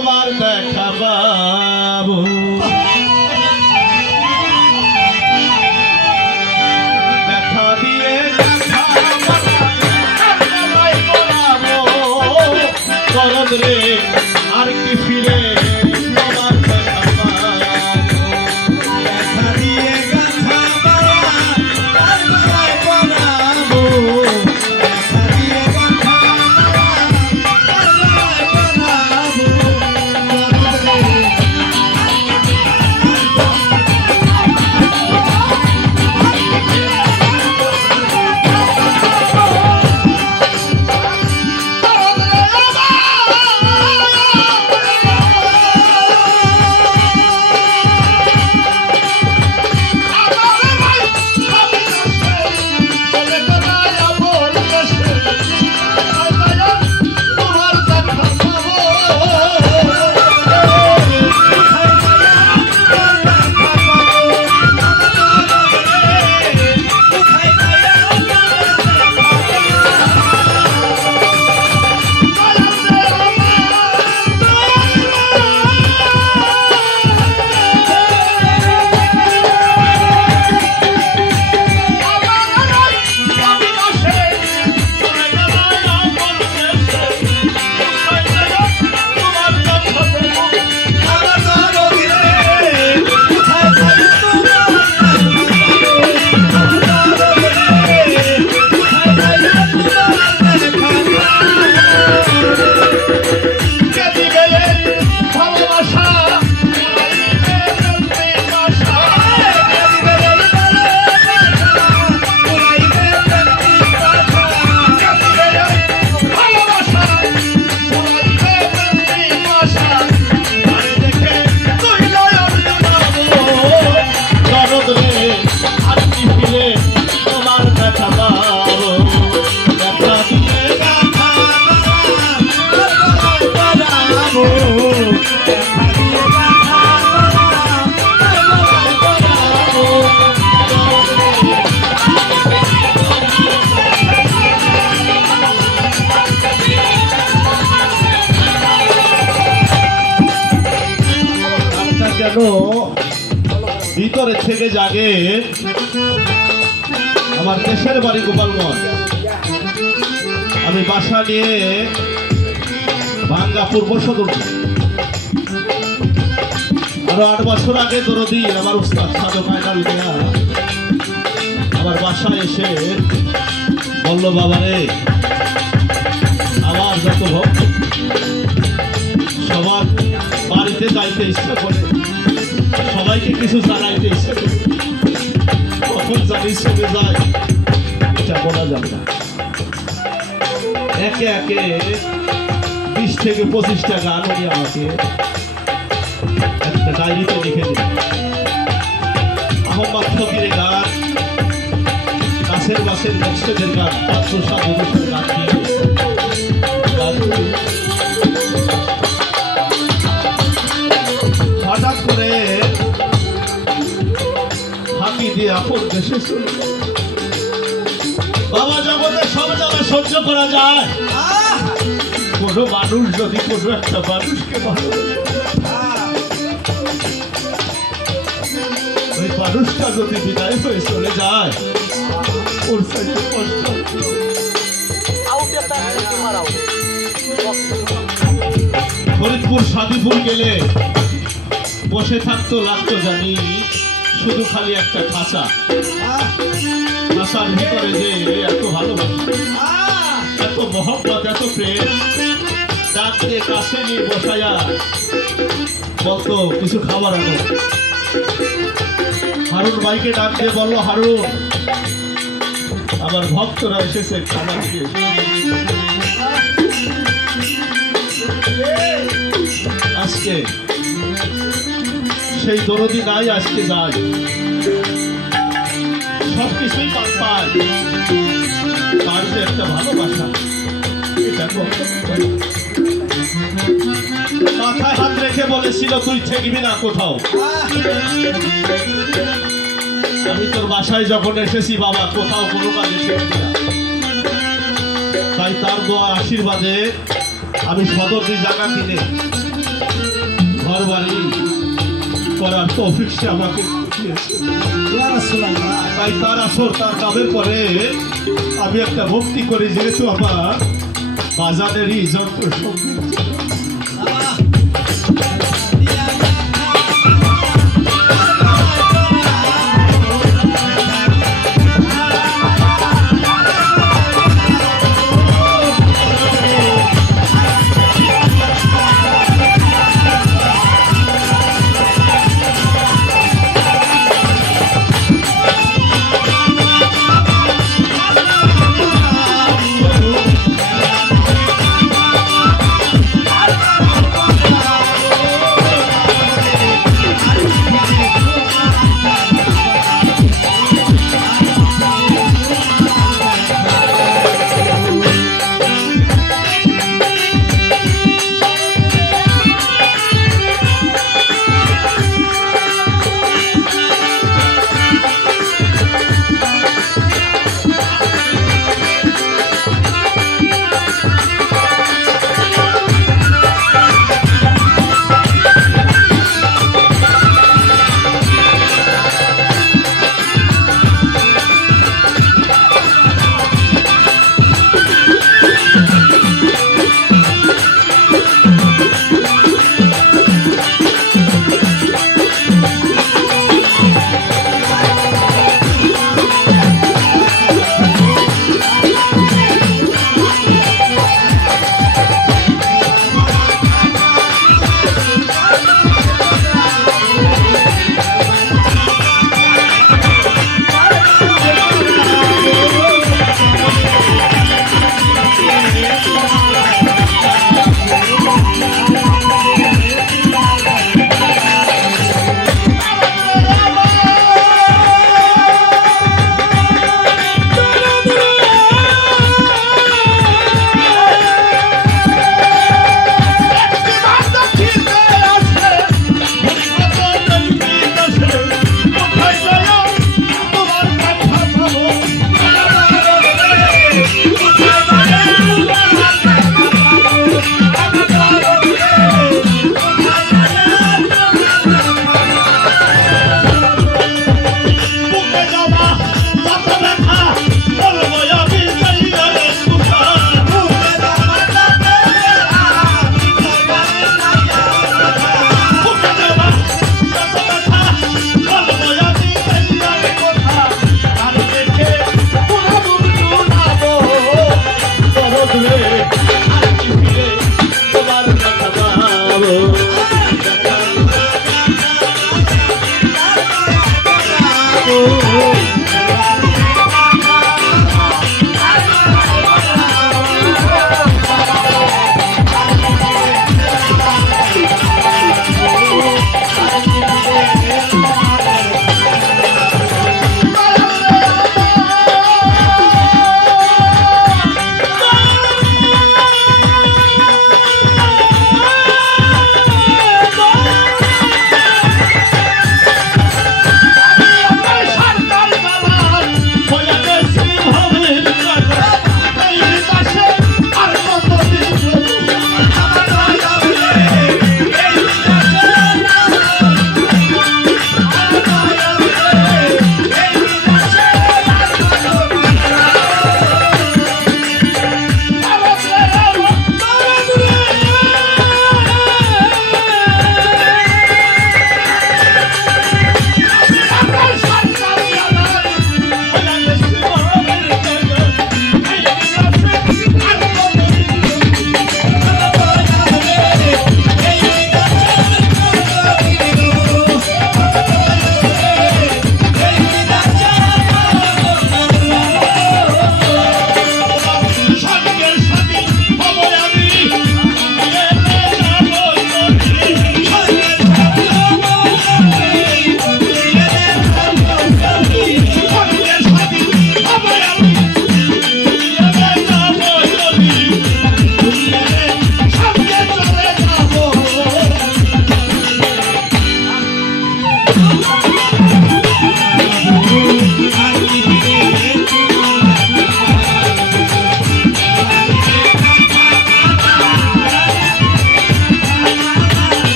তোমার দেখা পাবো। দেখা দিয়ে করদ রে আর কি ফিরে তোমার দেখা পাবো। দেখা দিয়ে গাথা মালা আর গলায় পরাবো। দেখা দিয়ে গাথা মালা আর গলায় পরাবো। ভিতরে থেকে জাগে আমার দেশের বাড়ি গোপালগঞ্জ। আমি বাসা নিয়ে ভাঙ্গা পূর্ব সদর। আরো 8 বছর আগে দরদি আমার উস্তাদ সাধক আয়নাল মিয়া আমার বাসায় এসে বলল, বাবারে আমার যত ভক্ত সবার বাড়িতে যাইতে ইচ্ছা করে, সবাইকে কিছু জানাইতে ইচ্ছা করে, কখন জানি চলে যায় এটা বলা যাবে না। একে একে 20 থেকে 25টা গান উনি আমাকে একটা ডায়েরিতে লিখে দিল। আহম্মদ ফকিরের গান, কাছের বাসের মকসদের গান, 507 বছর গান দিয়ে হঠাৎ করে ফাঁকি দিয়ে আপন দেশে চলে। বাবা, জগতে সব জ্বালা সহ্য করা যায়, কোনো মানুষ যদি কোনো একটা মানুষকে ভালোবাসে, ওই মানুষটা যদি বিদায় হয়ে চলে যায়, ওর সাথে কষ্ট। ফরিদপুর সাদিপুর গেলে বসে থাকতো, লাগতো জানি শুধু খালি একটা খাঁচা। খাঁচার ভিতরে যে এত ভালোবাসা, এত মহব্বত, এত প্রেম, ডাক দিয়ে কাছে নিয়ে বসাইয়া বলতো কিছু খাবার আনো। হারুন ভাইকে ডাক দিয়ে বললো, হারুন আমার ভক্তরা এসেছে, খাবার দিয়ে। আজকে সেই দরদি নাই, আজকে যায়, সবকিছুই পায়, তার যে একটা ভালোবাসা, এটা মাথায় হাত রেখে বলেছিল, তুই ঠেকবি না কোথাও। আমি তোর বাসায় যখন এসেছি বাবা, কোথাও কোনো কাজে ঠেকবি না। তাই তার দোয়া আশীর্বাদে আমি সদরটি জায়গা কিনে ঘর বাড়ি করার তৌফিক সে আমাকে দিয়েছে। ইয়া রাসূলুল্লাহ। তাই তার আসর তার নামের পরে আমি একটা ভক্তি করি, যেহেতু আমার বাজারেরই যন্ত্র সঙ্গীত ছিল।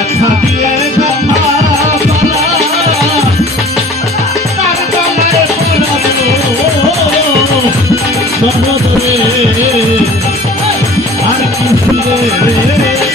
ব্যথা দিয়ে কথা বলা তার গলায় পরাবো সহদরে আর কি ফিরে